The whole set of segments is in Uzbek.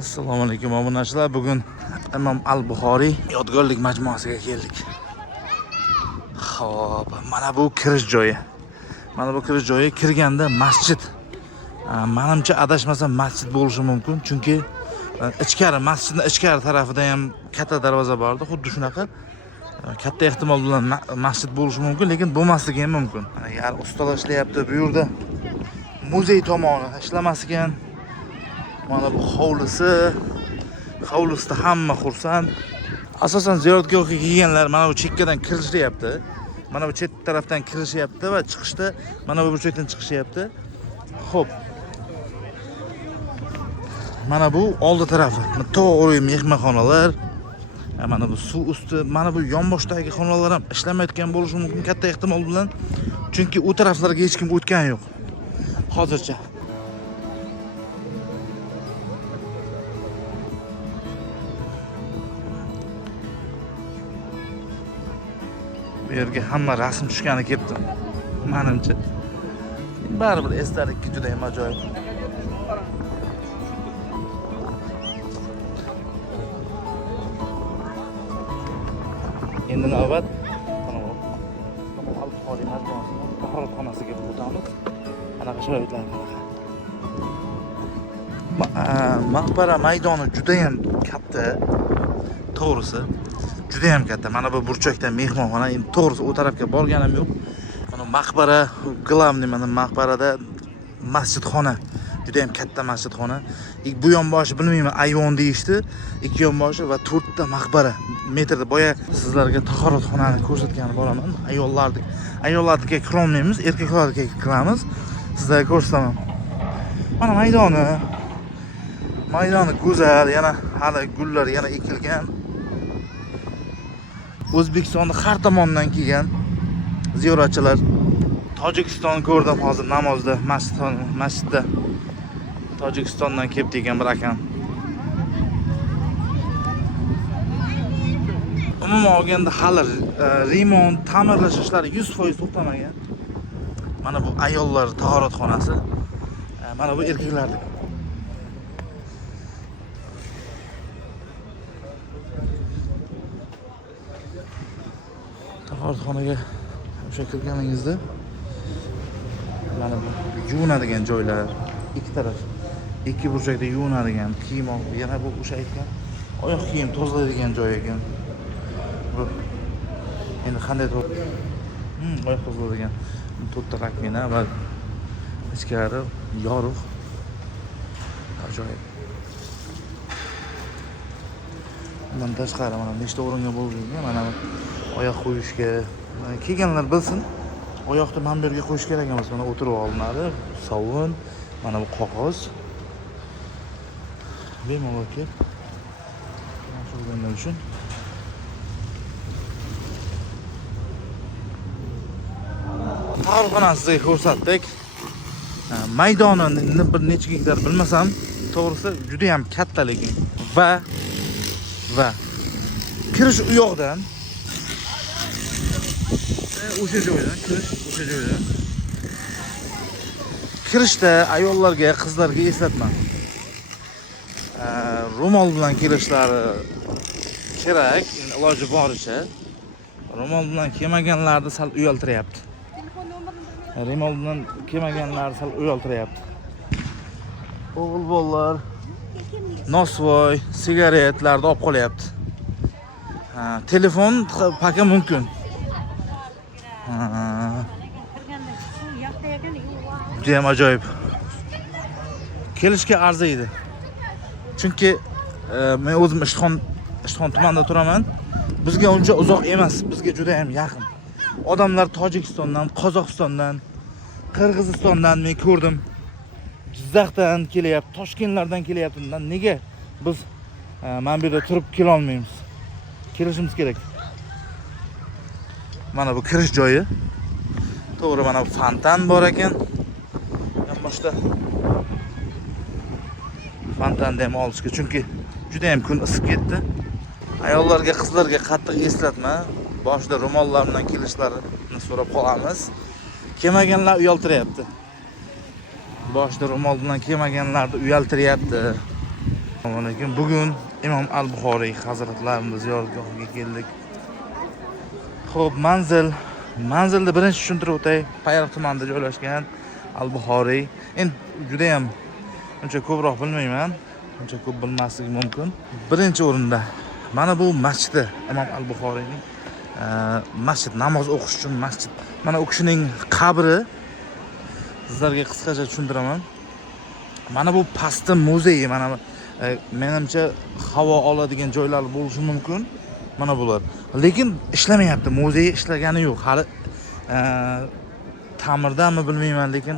Assalomu alaykum obunachilar. Bugun Imom al-Buxoriy yodgorlik majmuasiga keldik. Xo'p, mana bu kirish joyi. Mana bu kirish joyi kirganda masjid. Menimcha adashmasam masjid bo'lishi mumkin, chunki ichkari masjidning ichkari tarafida ham katta darvoza bordi. Xuddi shunaqa katta ehtimol bilan masjid bo'lishi mumkin, lekin bo'lmasligi ham mumkin. Mana yar ustalar ishlayapti. Bu yerda muzey tomoni ishlamas ekan. Mana bu hovlisida hamma xursand. Asosan ziyoratgohga kelganlar mana bu chekkadan kirishyapti. Mana bu chet tarafdan kirishyapti va chiqishda mana bu burchakdan chiqishyapti. Xo'p. Mana bu oldi tarafi. To'g'ri mehmonxonalar. Mana bu suv usti, mana bu yonboshdagi xonalar ham ishlamayotgan bo'lishi mumkin katta ehtimol bilan. Chunki u taraflarga hech kim o'tgan yo'q. Hozircha. Bu yerga hamma rasm tushgani kelibdi. Menimcha. Baribir esdalikka juda ham ajoyib. Endi navbat al-Buxoriy majmuasining tahoratxonasiga o'tamiz. Mana shu sharoitlarga. Maqbara maydoni juda ham katta. To'g'risi juda ham katta. Mana bu burchakda mehmonxona. Endi to'g'risi u tarafga borganim yo'q. Mana maqbara, glavniy mana maqbarada masjidxona. Juda ham katta masjidxona. Bu yonboshi bilmayman, ayvon deyishdi. Ikki yonboshi va 4 ta maqbara. Metrda boya sizlarga tahoratxonani ko'rsatgani boraman. Ayollarga kirolmaymiz, erkaklarga kiramiz. Sizlarga ko'rsataman. Mana maydoni go'zal, yana hali gullar yana ekilgan. O'zbekistonning har tomonidan kelgan ziyoratchilar. Tojikiston ko'rdim hozir namozda, masjidda. Tojikistondan kelib degan bir akam. Umuman olganda hali remont, ta'mirlash ishlari 100% to'xtamagan. Mana bu ayollar tahoratxonasi. Mana bu erkaklarning. Tahoratxonaga o'sha kirganingizda mana bu yuvinadigan joylar, ikki taraf, ikki burchakda yuvinadigan kiyim, yana bu o'sha aytgan oyoq kiyim tozalaydigan joy ekan. Bu endi qanday oyoq tozalaydigan 4 ta rakmina va ichkari yorug'. Ajoyib. Bundan tashqari mana nechta o'ringa bo'lgan, mana oyoq qo'yishga kelganlar bilsin. Oyoqni mana bu yerga qo'yish kerak emas. Mana o'tirib olinadi, sovun, mana bu qog'oz. Bemalol kelib mashg'ullangan uchun. Tahoratxonani sizga ko'rsatdik. Maydonini bir necha gektar bilmasam, to'g'risi juda ham katta lekin. Va kirish u yoqdan. O'sha joydan kirishda ayollarga, qizlarga eslatma. Ro'mol bilan kelishlari kerak, iloji boricha. Ro'mol bilan kelmaganlarni sal uyaltiryapti. Ro'mol bilan kelmaganlarni sal uyaltiryapti. O'g'il-bolalar nosvoy, sigaretlarni olib qolyapti. Telefon paka mumkin. Juda ham ajoyib. Kelishga arziydi. Chunki men o'zim Ishtixon tumanida turaman. Bizga uncha uzoq emas, bizga juda ham yaqin. Odamlar Tojikistondan, Qozog'istondan, Qirg'izistondan men ko'rdim. Jizzaxdan kelyapti, Toshkentlardan kelyapti. Nega biz mana bu yerda turib kela olmaymiz? Kelishimiz kerak. Mana bu kirish joyi. To'g'ri, mana bu fontan bor ekan. Boshda fontanda ham olishga, chunki juda ham kun isib ketdi. Ayollarga, qizlarga qattiq eslatma. Boshida ro'mollar bilan kelishlarini so'rab qolamiz. Kelmaganlar uyaltiryapti. Boshida ro'mol bilan kelmaganlarni uyaltiryapti. Assalomu alaykum. Bugun Imom al-Buxoriy hazratlarini ziyoratgohiga keldik. Xo'p, manzilni birinchi tushuntirib o'tay. Payariq tumanida joylashgan al-Buxoriy. Endi juda ham uncha ko'proq bilmayman. Uncha ko'p bilmasligim mumkin. Birinchi o'rinda mana bu masjidi, Imom al-Buxoriyning masjid, namoz o'qish uchun masjid. Mana u kishining qabri sizlarga qisqacha tushuntiraman. Mana bu pastda muzey, mana menimcha havo oladigan joylar bo'lishi mumkin. Mana bular. Lekin ishlamayapti. Muzey ishlagani yo'q. Hali ta'mirdami bilmayman, lekin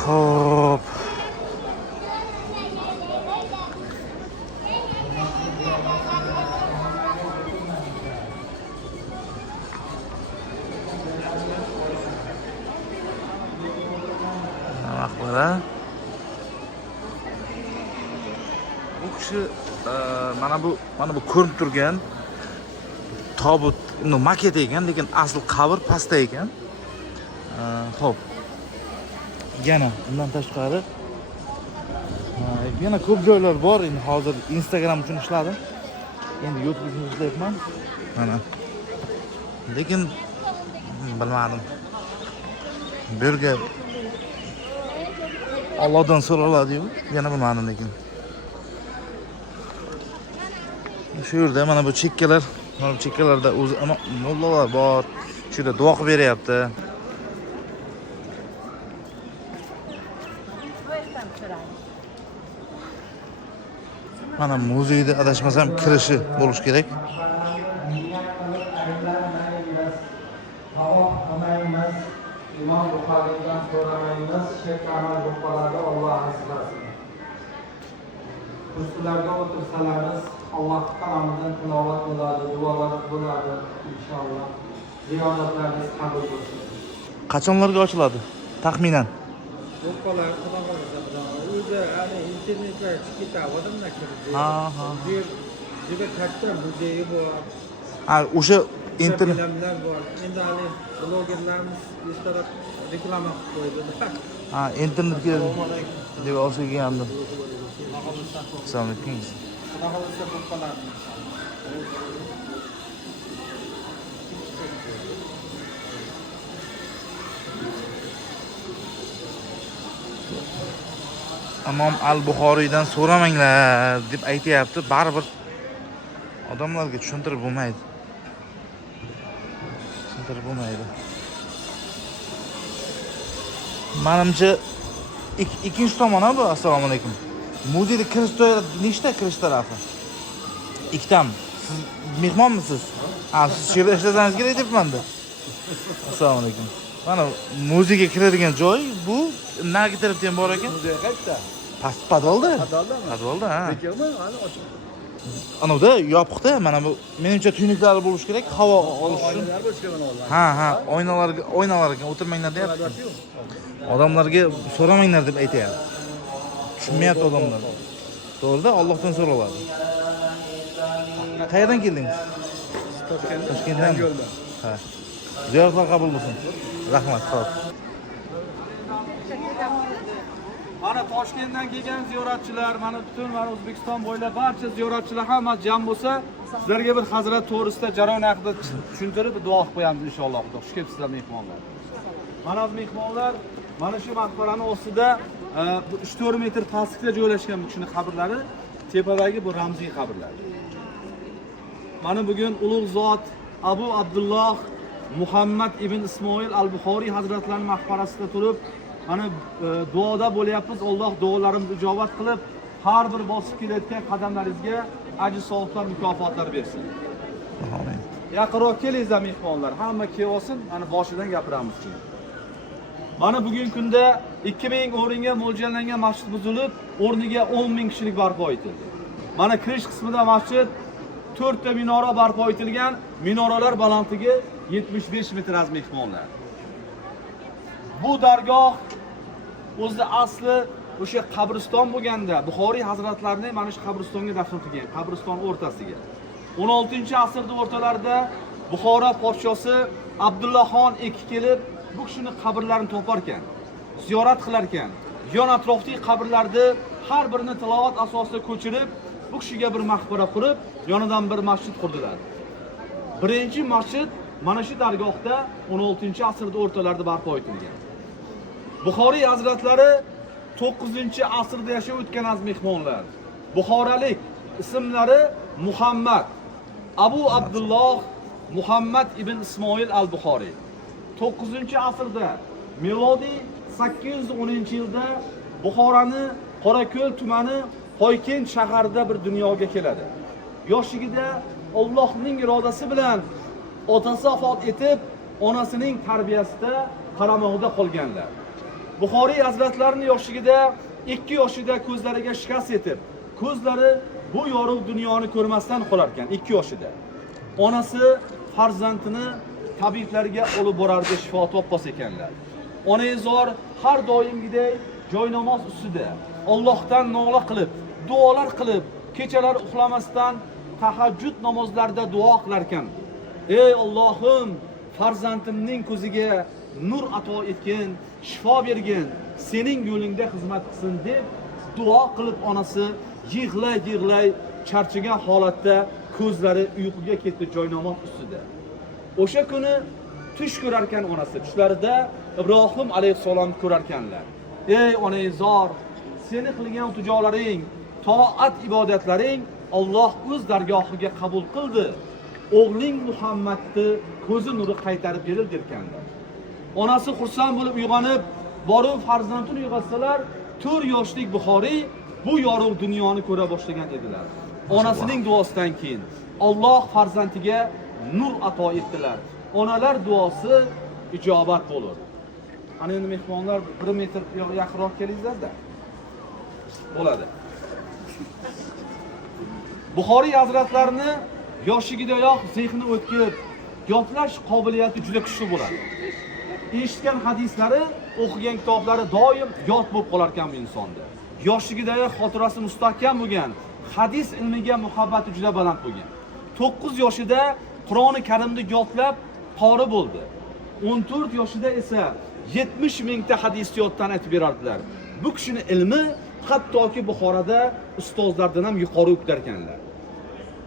xo'p. Maqbara. Bu kishi mana bu ko'rinib turgan tobut, maket ekan, lekin asl qabr pastda ekan. Xo'p. Yana bundan tashqari yana ko'p joylar bor. Endi hozir Instagram uchun ishladim. Endi YouTube uchun ishlayapman. Mana. Lekin bilmadim. Bu yerga Allohdan so'raladi-yu, yana bilmadim lekin. Shu yerda mana bu chekkalarda o'zi mollalar bor. Shu yerda duo qilib beryapti. Mana muzeyda adashmasam kirishi bo'lish kerak. İmam Buxariydan so'ramaymiz, shirk amal bo'ladi, Alloh asrasin. Kursilarda o'tirsalaringiz, Alloh kalamidan tilovat bo'ladi, duolar bo'ladi inshaalloh. Ziyoratlaringiz qabul bo'lsin. Qachonlarga ochiladi? Taxminan. Do'konlar xudo xolisa, o'zi hali internetga chiqib ketadi, odamlar kirdi. Ha. Juda katta muzeyi bor. O'sha internet Filmlar bor. Endi hali blogerlarimiz ishtirok reklama qilib qo'ydi. Internetga deb olsangandim. Assalomu alaykum. Xudo xolisa do'konlar. Imom al-Buxoriydan so'ramanglar deb aytayapti. Baribir odamlarga tushuntirib bo'lmaydi. Menimcha ikkinchi tomoni bu. Assalomu alaykum. Muzeyga kirish nechta kirish tarafi? Ikkitami? Siz mehmonmisiz? Siz shu yerda ishlasangiz kerak debman-da. Assalomu alaykum. Mana muzeyga kiradigan joy bu. Nagi tarafda ham bor ekan. Muzey qayerda? Past podvalda. Podvalda, ha. Bekami, hali ochiq. Anavda yopiqda, mana bu menimcha tuynuklari bo'lish kerak, havo olish uchun. Oynalar bo'lishi kerak. Ha, oynalarga o'tirmanglar deyapti. Odamlarga so'ramanglar deb aytayapti. Tushunmayapti odamlar. To'g'rida, Allohdan so'raladi. Qayerdan keldingiz? Toshkentdan. Ha. Ziyoratlar qabul bo'lsin. Rahmat, xo'p. Mana Toshkentdan kelgan ziyoratchilar, mana butun O'zbekiston bo'ylab barcha ziyoratchilar hamma jam bo'lsa, sizlarga bir Hazrat to'g'risida jarayon haqida tushuntirib duo qilib qo'yamiz inshaalloh. Xush kelibsizlar mehmonlar. Mana bu mehmonlar mana shu maqbaraning ostida 3-4 metr pastlikda joylashgan bu kishining qabrlari, tepadagi bu ramziy qabrlar. Mana bugun ulug' zot Abu Abdulloh Muhammad ibn Ismoil al-Buxoriy hazratlarining maqbarasida turib, mana duoda bo'lyapmiz. Alloh duolarimizni ijobat qilib, har bir bosib kelayotgan qadamlaringizga ajr savoblar, mukofotlar bersin. Amin. Yaqinroq kelingizlar mehmonlar, hamma kelsin, mana boshidan gapiramiz. Mana bugungi kunda 2000 o'ringa mo'ljallangan masjid buzilib, o'rniga 10,000 kishilik barpo etildi. Mana kirish qismida masjid 4 ta minora barpo etilgan, minoralar balandligi 75 metr az mehmonlar. Bu dargoh o'zi asli o'sha qabriston bo'lganda Buxoriy hazratlarini mana shu qabristonga dafn qilgan, qabriston o'rtasiga. 16-asrda o'rtalarida Buxoro podshosi Abdullohxon kelib, bu kishining qabrlarini topar ekan, ziyorat qilar ekan. yon atrofdagi qabrlarni har birini tilovat asosida ko'chirib, bu kishiga bir maqbara qurib, yonidan bir masjid qurdilar. Birinchi masjid mana shu dargohda 16-asrda o'rtalarida barpo etilgan. Buxoriy hazratlari 9-asrda yashab o'tgan az mehmonlar. Buxoralik ismlari Muhammad, Abu Abdulloh Muhammad ibn Ismoil al-Buxoriy. 9-asrda milodiy 810-yilda Buxorani Qorako'l tumani Qoykent shaharida bir dunyoga keladi. Yoshligida Allohning irodasi bilan otasi vafot etib, onasining tarbiyasida qaramog'ida qolganlar. Buxoriy hazratlarining yoshligida 2 yoshida ko'zlariga shikast yetib, ko'zlari bu yorug' dunyoni ko'rmasdan qolar ekan 2 yoshida. Onasi farzandini tabiblarga olib borardi, shifo topmas ekanlar. Onazor har doimgidek joynamoz ustida Allohdan nola qilib, duolar qilib, kechalar uxlamasdan tahajjud namozlarida duo qilar ekan. Ey Allohim, farzandimning ko'ziga nur ato etgin, shifo bergin, sening yo'lingda xizmat qilsin deb duo qilib onasi yig'lay charchagan holatda ko'zlari uyquga ketdi joynamoz ustida. O'sha kuni tush ko'rar ekan onasi, tushlarida Ibrohim alayhisalom ko'rar ekanlar. Ey onazor, seni qilgan tujolaring, toat ibodatlaring Alloh o'z dargohiga qabul qildi. O'g'ling Muhammadni ko'zi nuri qaytarib berildi ekanlar. Onasi xursand bo'lib uyg'onib, borib farzandini uyg'otsalar, 4 yoshlik Buxoriy bu yorug' dunyoni ko'ra boshlagan edilar. Onasining duosidan keyin Alloh farzandiga nur ato etdilar. Onalar duosi ijobat bo'lur. Ana endi mehmonlar 1 metr yaqinroq kelingizlar-da. Bo'ladi. Buxoriy hazratlarini yoshligidayoq zehni o'tkir, yodlash qobiliyati juda kuchli bo'ladi. Eshitgan hadislari, o'qigan kitoblari doim yod bo'lib qolar ekan bu insonda. Yoshligidayoq xotirasi mustahkam bo'lgan, hadis ilmiga muhabbati juda baland bo'lgan. 9 yoshida Qur'oni Karimni yodlab qori bo'ldi. 14 yoshida esa 70 mingta hadis yoddan aytib berardilar. Bu kishining ilmi hattoki Buxoroda ustozlardan ham yuqori o'qitar ekanlar.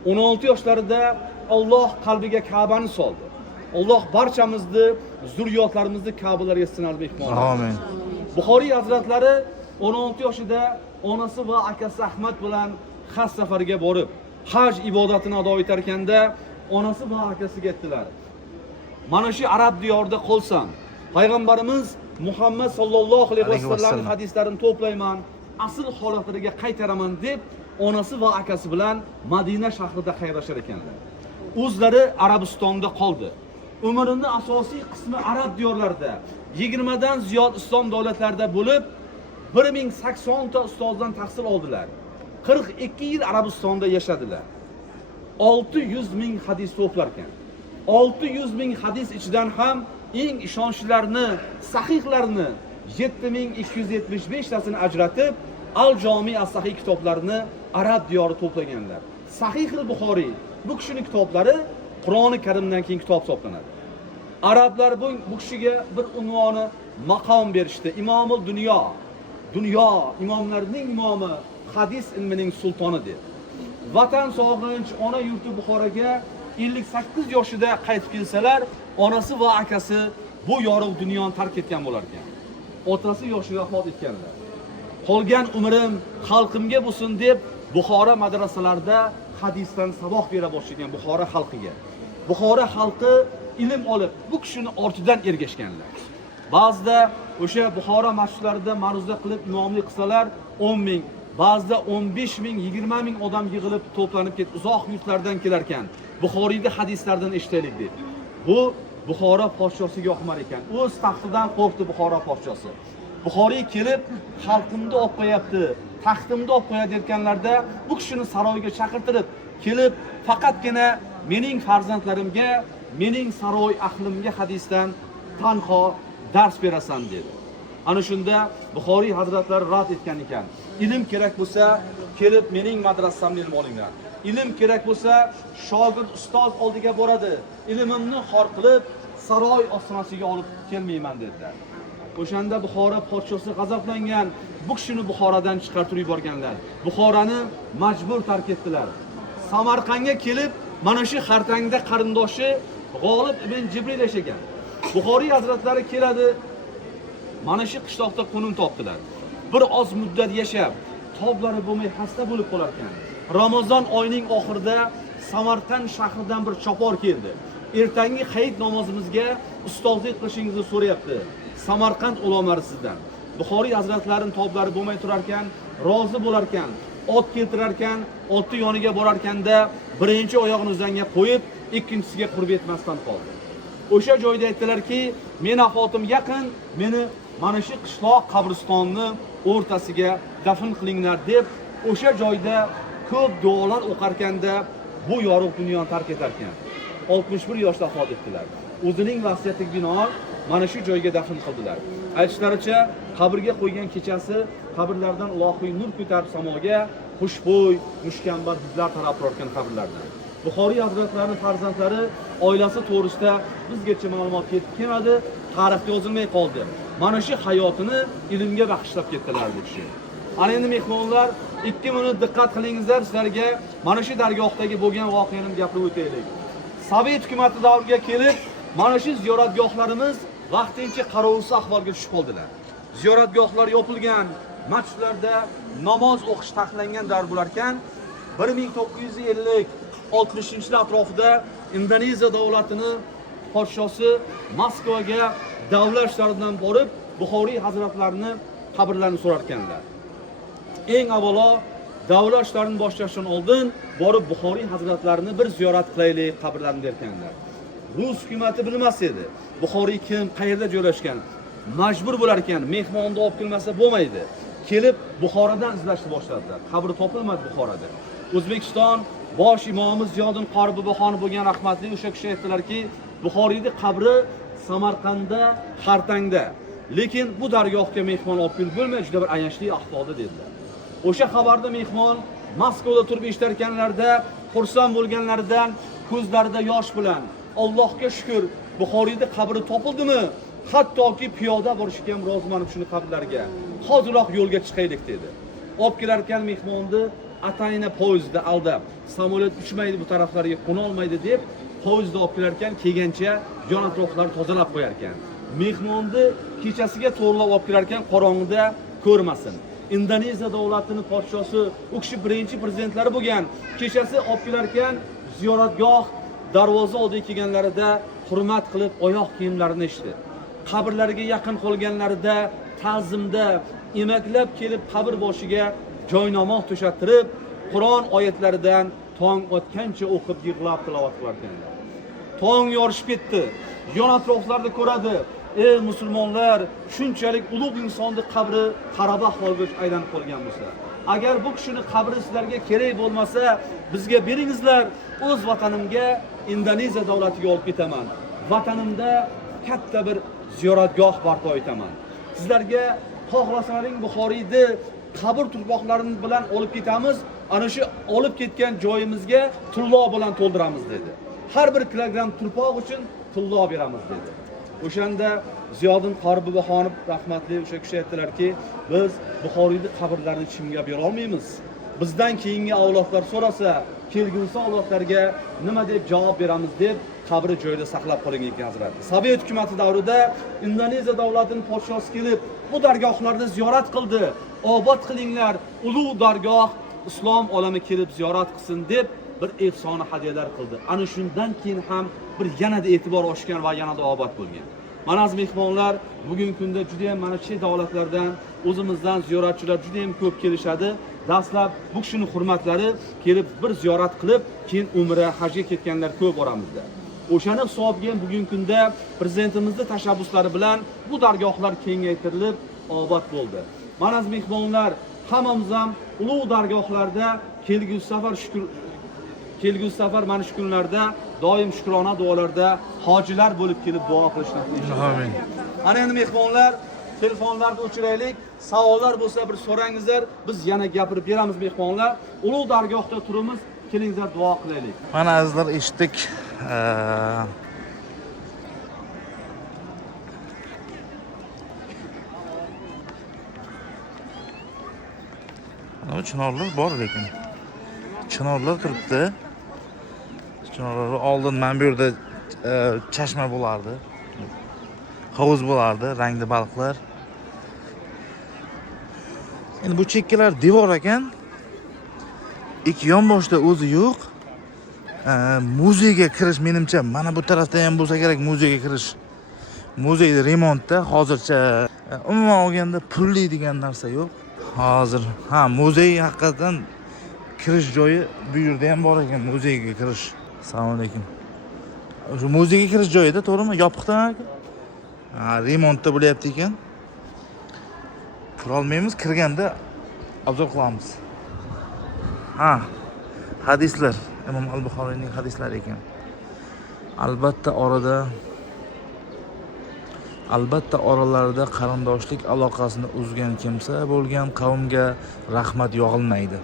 16 yoshlarida Alloh qalbiga Ka'bani soldi. Alloh barchamizni, zurriyotlarimizni Ka'balarga sinalib mehmon. Amin. Buxoriy hazratlari 16 yoshida onasi va akasi Ahmad bilan Haj safariga borib, haj ibodatini ado etar ekanda, onasi va akasiga aytdilar: "Mana shu arab diyorida qolsam, payg'ambarimiz Muhammad sallallohu alayhi vasallam hadislarini to'playman, asl holatlariga qaytaraman" deb onasi va akasi bilan Madina shahrida xayrlashar ekanlar. O'zlari Arabistonda qoldi. Umrining asosiy qismi arab diyorlarida 20 dan ziyod islom davlatlarida bo'lib, 1080 ta ustozdan tahsil oldilar. 42 yil Arabistonda yashadilar. 600 ming hadis to'plarkan. 600 ming hadis ichidan ham eng ishonchlilarini, sahihlarni 7275 tasini ajratib, Al-Jomi as-Sahih kitoblarini arab diyori to'plaganlar. Sahih al-Buxoriy bu kishining kitoblari Qur'oni Karimdan keyin kitob hisoblanadi. Arablar bu kishiga bir unvoni, maqom berishdi. Imomul dunyo. Dunyo imomlarning imomi, hadis ilmining sultoni deb. Vatan sog'inch ona yurti Buxoroga 58 yoshida qaytib kelsalar, onasi va akasi bu yorug' dunyoni tark etgan bo'lar ekan. Otasi yoshida vafot etganlar. Qolgan umrim xalqimga bo'lsin deb Buxoro madrasalarida hadisdan saboq bera boshlagan Buxoro xalqiga. Buxoro xalqi ilm olib, bu kishining ortidan ergashganlar. Ba'zida o'sha Buxoro masjidlarida ma'ruza qilib imomlik qilsalar 10 ming, ba'zida 15 ming, 20 ming odam yig'ilib to'planib ketib uzoq yurtlardan kelar ekan. Buxoriyda hadislardan eshitaylik deb. Bu Buxoro podshosiga yoqmar ekan. O'z taxtidan qo'rqdi Buxoro podshosi. Buxoriy kelib xalqimni olib qo'yapti, taxtimni olib qo'yadi deganlarda bu kishini saroyga chaqirtirib, kelib faqatgina mening farzandlarimga, mening saroy ahlimga hadisdan tanho dars berasan dedi. Ana shunda Buxoriy hazratlari rad etgan ekan. Ilm kerak bo'lsa, kelib mening madrasamni ilm olinglar. Ilm kerak bo'lsa, shogird ustoz oldiga boradi. Ilmimni xor qilib, saroy ostonasiga olib kelmayman dedilar. o'shanda Buxoro podshosi g'azablangan, bu kishini Buxorodan chiqartirib yuborganlar. Buxoroni majbur tark etdilar. Samarqandga kelib, mana shu xartangda qarindoshi G'olib ibn Jibril yashagan. Buxoriy hazratlari keladi, mana shu qishloqda qo'nim topdilar. Bir oz muddat yashab, toblari bo'lmay xasta bo'lib qolar ekan. Ramazon oyining oxirida Samarqand shahridan bir chopor keldi. Ertangi hayit namozimizga ustozlik qilishingizni so'rayapti. Samarqand ulamari sizdan. Buxoriy hazratlarining toblari bo'lmay turar ekan, rozi bo'lar ekan, ot keltirar ekan, otni yoniga borar ekanda birinchi oyog'ini uzanga qo'yib, ikkinchisiga qurb etmasdan qoldi. O'sha joyda aytdilarki, men afotim yaqin, meni mana shu qishloq qabristonni o'rtasiga dafn qilinglar deb, o'sha joyda ko'p duolar o'qar ekanda bu yorug' dunyoni tark etar ekan. 61 yoshda vafot etdilar. O'zining vasiyatiga binoan mana shu joyga dafn qildilar. Aytishlaricha, qabrga qo'ygan kechasi qabrlardan ilohiy nur ko'tarib samoga xushbo'y, mushkambar hidlar tarab turarkan qabrlardan. Buxoriy hazratlarining farzandlari oilasi to'g'risida bizgacha ma'lumot yetib kelmadi, tarixga yozilmay qoldi. Mana shu hayotini ilmga bag'ishlab ketdilar bu kishi. Ana endi mehmonlar, 2 minut diqqat qilingizlar, sizlarga mana shu dargohdagi bo'lgan voqeani gapirib o'taylik. Sovet hukumati davriga kelib, mana shu ziyoratgohlarimiz vaqtincha qarovsiz ahvolga tushib qoldilar. Ziyoratgohlar yopilgan, masjidlarda namoz o'qish taqiqlangan davr bo'lar ekan, 1950-60-yillar atrofida Indoneziya davlatining podshosi Moskvaga davlat ishlaridan borib, Buxoriy hazratlarining qabrlarini so'rar ekanlar. Eng avvalo davlat ishlarini boshlashdan oldin borib Buxoriy hazratlarini bir ziyorat qilaylik qabrlarini derkanlar. Rus hukumati bilmas edi. Buxoriy kim, qayerda joylashgan? Majbur bo'lar ekan, mehmonni olib kelmasa bo'lmaydi. Kelib Buxorodan izlashni boshladilar. Qabri topilmadi Buxoroda. O'zbekiston bosh imomi Ziyodin Qorboboxon bo'lgan rahmatli o'sha kishi aytdilarki, Buxoriyning qabri Samarqandda, Xartangda. Lekin bu dargohga mehmon olib kelib bo'lmay, juda bir ayanchli ahvolda dedilar. O'sha xabarda mehmon Moskvada turib eshitganlarida, xursand bo'lganlaridan ko'zlarida yosh bilan Allohga shukr, Buxoriyning qabri topildimi? Hattoki piyoda borishga ham roziman shuni qabrlarga. Hozirroq yo'lga chiqaylik dedi. Olib kelar ekan mehmonni atayna poyezdda aldab, samolyot uchmaydi bu taraflarga qo'na olmaydi deb poyezdda olib kelar ekan, kelgancha yon atroflarni tozalab qo'yar ekan. Mehmonni kechasiga to'g'rilab olib kelar ekan, qorong'ida ko'rmasin. Indoneziya davlatining podshosi, u kishi birinchi prezidentlari bo'lgan. Kechasi olib kelar ekan, ziyoratgoh darvoza oldiga kelganlarida hurmat qilib oyoq kiyimlarini yechdi. Qabrlariga yaqin qolganlarida ta'zimda emaklab kelib qabr boshiga joynamoz to'shattirib, Qur'on oyatlaridan tong otgancha o'qib yig'lab tilovat qilarkanlar. Tong yorishib ketdi. Yon atroflarda ko'radi. Ey musulmonlar, shunchalik ulug' insonning qabri xarob ahvolga aylanib qolgan bo'lsa, agar bu kishining qabri sizlarga kerak bo'lmasa, bizga beringizlar, o'z vatanimga, Indoneziya davlatiga olib ketaman. Vatanimda katta bir ziyoratgoh barpo etaman. Sizlarga xohlasalaring Buxoriyni qabr turpoqlarini bilan olib ketamiz, ana shu olib ketgan joyimizga tullo bilan to'ldiramiz dedi. Har bir kilogramm turpoq uchun tullo beramiz dedi. O'shanda Ziyodin Qorboboxonov rahmatli o'sha kishi aytdilarki, biz Buxoriyning qabrlarini kimga bera olmaymiz. Bizdan keyingi avlodlar so'rasa, kelgusi avlodlarga nima deb javob beramiz deb qabri joyida saqlab qolingan ekan hazrat. Sovet hukumati davrida Indoneziya davlatining podshosi kelib, bu dargohlarni ziyorat qildi. Obod qilinglar, ulug' dargoh islom olami kelib ziyorat qilsin deb bir ehsoni hadyalar qildi. Ana shundan keyin ham bir yanada e'tibor oshgan va yanada obod bo'lgan. Mana aziz mehmonlar, bugungi kunda juda ham mana shu davlatlardan, o'zimizdan ziyoratchilar juda ham ko'p kelishadi. Dastlab bu kishining hurmatlari kelib bir ziyorat qilib, keyin umra, hajga ketganlar ko'p oramizda. O'shani hisobiga bugungi kunda prezidentimizning tashabbuslari bilan bu dargohlar kengaytirilib, obod bo'ldi. Mana aziz mehmonlar, hammamiz ham ulug' dargohlarda kelgusi safar mana shu kunlarda doim shukrona duolarda hojilar bo'lib kelib duo qilishni inshaalloh. Amin. Ana endi mehmonlar, telefonlarni o'chiraylik. Savollar bo'lsa bir so'rangizlar, biz yana gapirib beramiz mehmonlar. Ulug' dargohda turamiz, kelingizlar duo qilaylik. Mana azizlar eshitdik. Mana chinorlar bor lekin. Chinorlar turibdi. Chinorlar oldin men bu yerda chashma bo'lardi. Havuz bo'lardi, rangli baliqlar. Endi bu chekkalar devor ekan. Ikki yonboshda o'zi yo'q. Muzeyga kirish menimcha mana bu tarafda ham bo'lsa kerak muzeyga kirish. Muzeyda remontda hozircha umuman olganda pulli degan narsa yo'q. Hozir muzey haqiqatan kirish joyi bu yerda ham bor ekan, muzeyga kirish. Assalomu alaykum. O'sha muzeyga kirish joyida, to'g'rimi? Yopiqdan aka? Remontda bo'lyapti ekan. Kira olmaymiz, kirganda obzor qilamiz. Hadislar. Imom al-Buxoriyning hadislari ekan. Albatta oralarida qarindoshlik aloqasini uzgan kimsa bo'lgan qavmga rahmat yog'ilmaydi.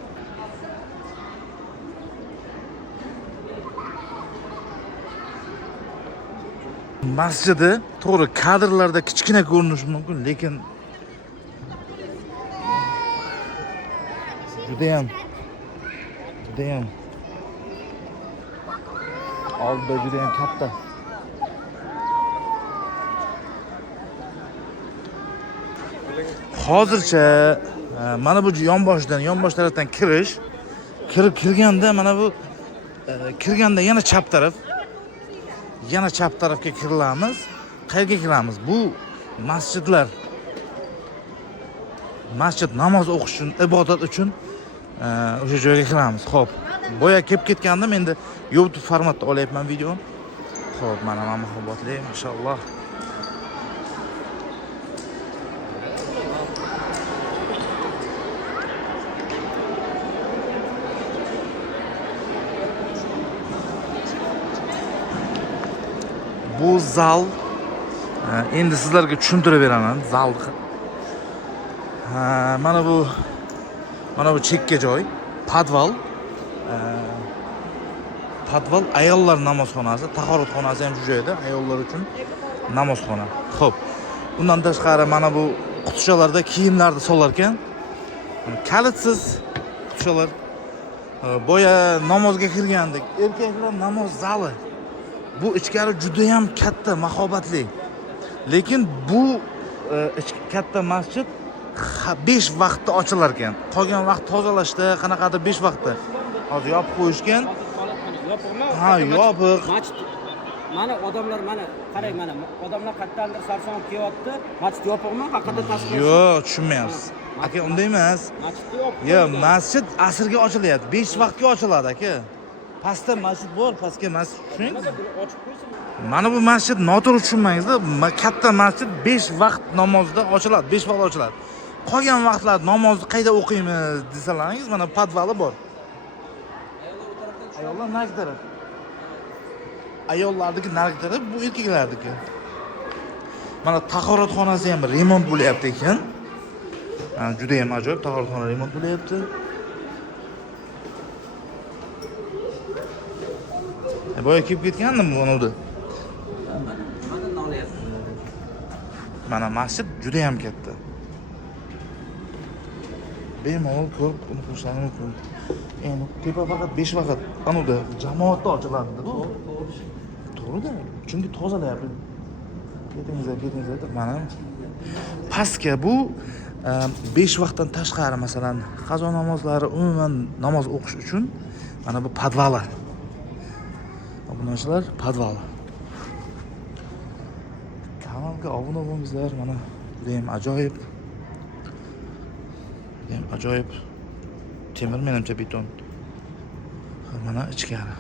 Masjidi to'g'ri kadrlarda kichkina ko'rinishi mumkin, lekin judayam oldi judayam katta. Hozircha mana bu yonbosh tarafdan kirganda mana bu kirganda yana chap tarafga kirilamiz. Qayerga kiramiz? Bu masjid namoz o'qish uchun, ibodat uchun o'sha joyga kiramiz. Xo'p, boya kelib ketgandim, endi YouTube formatda olyapman videoni. Xo'p, mana muhabbatli, maşallah. Bu zal, endi sizlarga tushuntirib beraman zalni. Mana bu chekka joy, podval. Podval ayollar namozxonasi, tahoratxonasi ham shu joyda, ayollar uchun namozxona. Xo'p. Undan tashqari mana bu qutichalarda kiyimlarni solar ekan. Kalitsiz qutichalar. Boya namozga kirgandik. Erkaklar namoz zali. Bu ichkari juda ham katta, mahobatli. Lekin bu katta masjid 5 vaqtda ochilar ekan. Qolgan vaqt tozalashda qanaqadir 5 vaqtda. Hozir yopib qo'yishgan. Yopiq. Mana odamlar qarang, mana odamlar qayerdandir sarson kelyapti. Masjid yopiqmi? Haqiqatan tasdiq. Yo'q, tushunmayapsiz. Aka, unday emas. Masjid yopiq. Yo'q, masjid asrga ochilyapti. 5 vaqtga ochiladi aka. Pastda masjid bor, pastga masjid tushuning. Ochib qo'ysin. Mana bu masjid noto'g'ri tushunmangizda, katta masjid 5 vaqt namozda ochiladi, 5 vaqt ochiladi. Qolgan vaqtlar namozni qayda o'qiymiz desalaringiz, mana podvali bor. Ayollar narigi taraf. Ayollardagi narigi taraf, bu erkaklardagi. Mana tahoratxonasi ham remont bo'lyapti ekan. Juda ham ajoyib, tahoratxona remont bo'lyapti. Boya kelib ketgandim buni udi. Mana masjid juda ham katta. Bemalol ko'rib uni qilishlari mumkin. Endi tepa faqat 5 vaqt anuda jamoatda ochiladi bu. To'g'ri-da, chunki tozalayapti. Ketingizlar, mana pastga bu 5 vaqtdan tashqari, masalan, qazo namozlari, umuman namoz o'qish uchun mana bu podvali. Obunachilar, podvali. Kanalga obuna bo'lingizlar, mana juda ham ajoyib. Ajoyib. Temir, menimcha beton. Mana ichkari.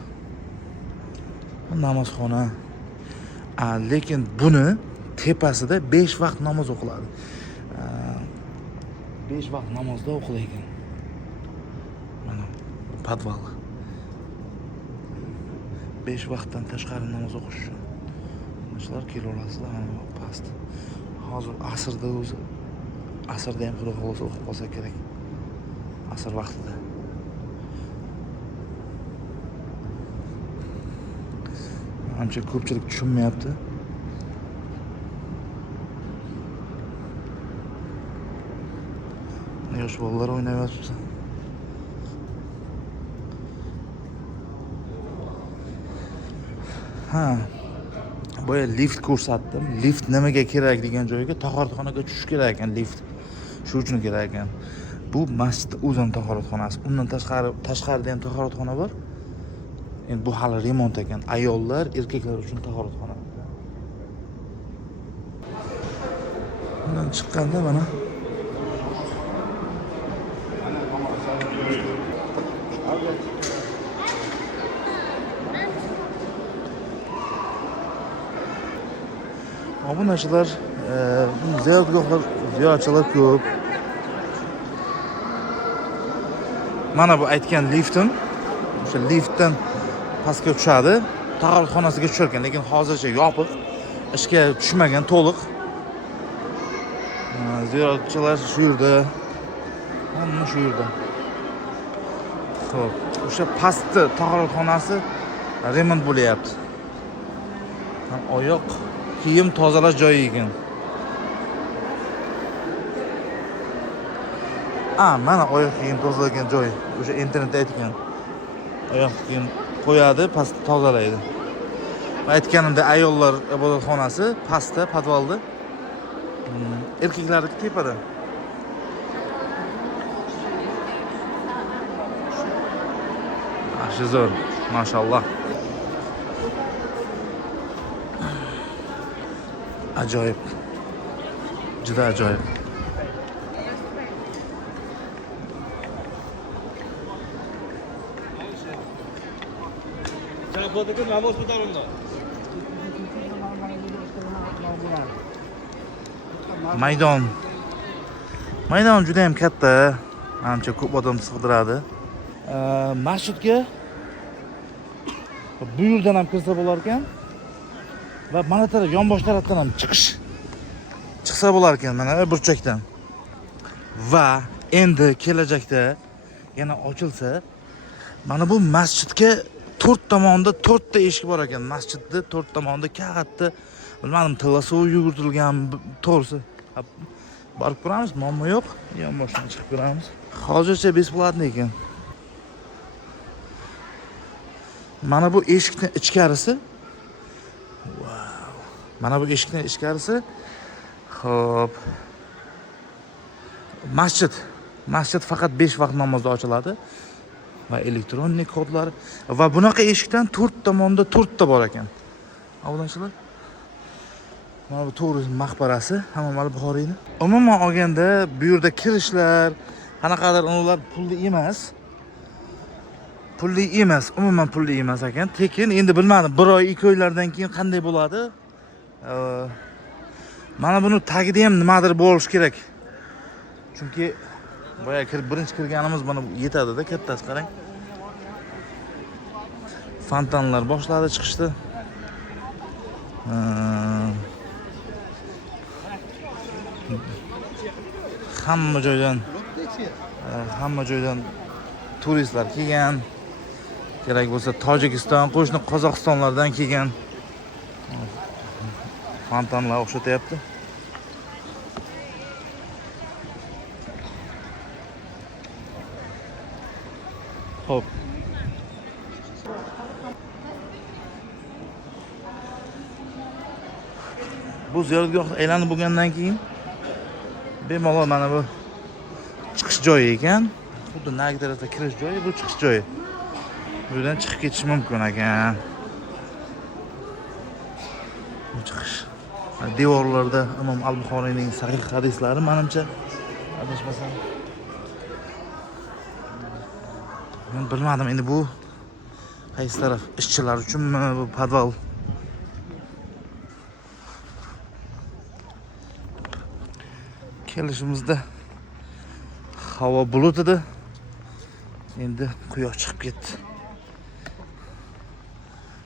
Namozxona. Lekin buni tepasida 5 vaqt namoz o'qiladi. 5 vaqt namozda o'qilaydi. Mana podval. 5 vaqtdan tashqari namoz o'qish uchun. Shular kela olasizlar, mana past. Hozir asrda o'zi asrda ham xudo xolasa o'qib qolsa kerak. Asr vaqtida. Ancha ko'pchilik tushunmayapti. Yosh bolalar o'ynayapti. Ha. Boya lift ko'rsatdim. Lift nimaga kerak degan joyga tahoratxonaga tushish kerak ekan lift. Shu uchun kerak ekan. Bu masjid o'zining tahoratxonasi. Undan tashqarida ham tahoratxona bor. Endi bu hali remont ekan. Ayollar, erkaklar uchun tahoratxona. Bundan chiqqanda mana obunachilar, ziyoratchilar ko'p. Mana bu aytgan liftim. O'sha liftdan pastga tushadi, tahoratxonasiga tushar ekan, lekin hozircha yopiq, ishga tushmagan to'liq. Ziyoratchilar shu yerda. Hamma shu yerda. Xo'p, o'sha pastda tahoratxonasi remont bo'lyapti. Ham oyoq kiyim tozalash joyi ekan. Mana oyoq kiyim tozalagan joy. O'sha internetda aytgan. Oyoq kiyim qo'yadi, pastda tozalaydi. Aytganimda ayollar ibodatxonasi pastda, podvalda. Erkaklarniki tepada. Yaxshi zo'r, mashalloh. Ajoyib. Juda ajoyib. Maydon juda ham katta. Ancha ko'p odam sig'diradi. Masjidga bu yerdan ham kirsa bo'lar ekan va mana taraf yonbosh tarafdan ham chiqsa bo'lar ekan, mana burchakdan. Va endi kelajakda yana ochilsa, mana bu masjidga 4 tomonda 4 ta eshik bor ekan. Masjidda 4 tomonda katta, bilmadim, tillasuv yugurtilgan, to'g'risi. Borib ko'ramiz, muammo yo'q. Yonboshdan chiqib ko'ramiz. Hozircha besplatniy ekan. Mana bu eshikning ichkarisi. Wow. Mana bu eshikning ichkarisi. Xo'p. Masjid faqat 5 vaqt namozda ochiladi va elektronik kodlar va bunaqa eshikdan 4 tomonda 4 ta bor ekan. Avvalchilar. Mana bu turizm maqbarasi, Hammom al-Buxoriyni. Umuman olganda, bu yerda kirishlar, qanaqadir ular pulli emas, umuman pulli emas ekan. Tekin endi bilmadim, 1 oy, 2 oylardan keyin qanday bo'ladi? Mana buni tagida ham nimadir bo'lish kerak. Chunki boya birinchi kirganimiz mana yetadi-da, kattasi qarang. Fontanlar boshladi chiqishdi. Hamma joydan turistlar kelgan. Kerak bo'lsa Tojikiston, qo'shni Qozog'istonlardan kelgan. Fontanlar o'xshatyapti. Xo'p. Bu ziyoratgoh aylanib bo'lgandan keyin bemalol mana bu chiqish joyi ekan. Xuddi nagi tarafda kirish joyi, bu chiqish joyi. Bu yerdan chiqib ketish mumkin ekan. Bu chiqish. Devorlarda Imom al-Buxoriyning sahih hadislari menimcha adashmasam. Men bilmadim endi bu qaysi taraf, ishchilar uchunmi bu podval? Kelishimizda havo bulut edi. Endi quyosh chiqib ketdi.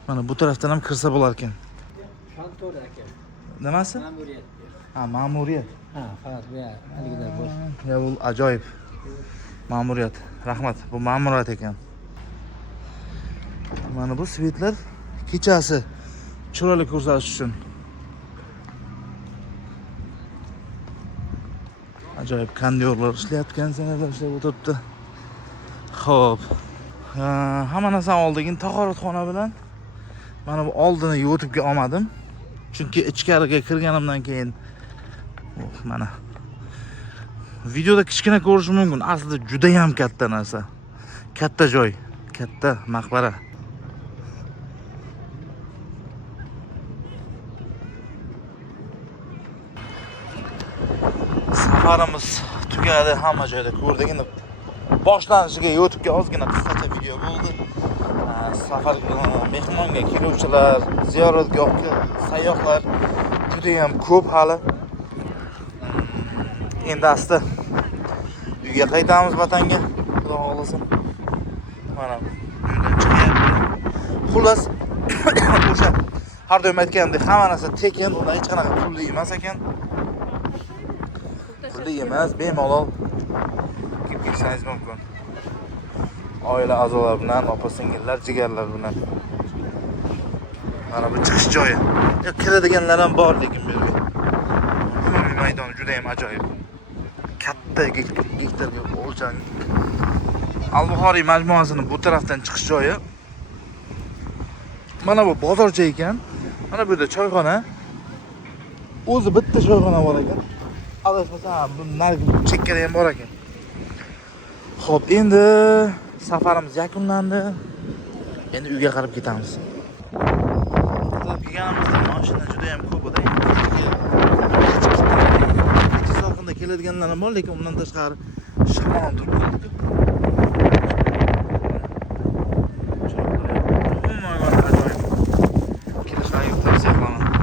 Mana bu tarafdan ham kirsa bo'lar ekan. Kontor aka. Nimasi? Ma'muriyat. Ma'muriyat. Faqat bu haligida bo'sh. Ya bu ajoyib. Ma'muriyat. Rahmat. Bu ma'muriyat ekan. Mana bu svetlar kechasi chiroyli ko'rsatish uchun. Ajoyib kondyorlar ishlayotgan, sanalar ishlab o'tiribdi. Xo'p. Hamma narsa oldin tahoratxona bilan Mana bu oldini YouTube'ga olmadim. Chunki ichkariga kirganimdan keyin mana videoda kichkina ko'rishi mumkin. Aslida juda ham katta narsa. Katta joy, katta maqbara. Safarimiz tugadi, hamma joyda ko'rdik. Endi boshlanishiga YouTube'ga ozgina qisqacha video bo'ldi. Safar mehmonga keluvchilar, ziyoratgohga sayyohlar juda ham ko'p hali. Endi asta uyga qaytamiz vatanga, xudo xolasin. Mana uydan chiqyapti. Xullas, o'sha har doim aytgandek, hamma narsa tekin, unda hech qanaqa pulli emas ekan. Pulli emas, bemalol kelib ketishingiz mumkin. Oila a'zolar bilan, opa-singillar, jigarlar bilan. Mana bu chiqish joyi. Kiradiganlar ham bor, lekin bu yerga. Umumiy maydoni juda ham ajoyib. Katta gektarga o'lchan. Al-Buxoriy majmuasining bu tarafdan chiqish joyi. Mana bu bozorcha ekan. Mana bu yerda choyxona. O'zi bitta choyxona bor ekan. Adashmasam, bu narigi chekkada ham bor ekan. Xo'p, endi safarimiz yakunlandi. Endi uyga qarab ketamiz. Kelganimizda mashina juda ham ko'p edi. Tezroqda keladiganlar ham bor, lekin undan tashqari shamol turib qoldi.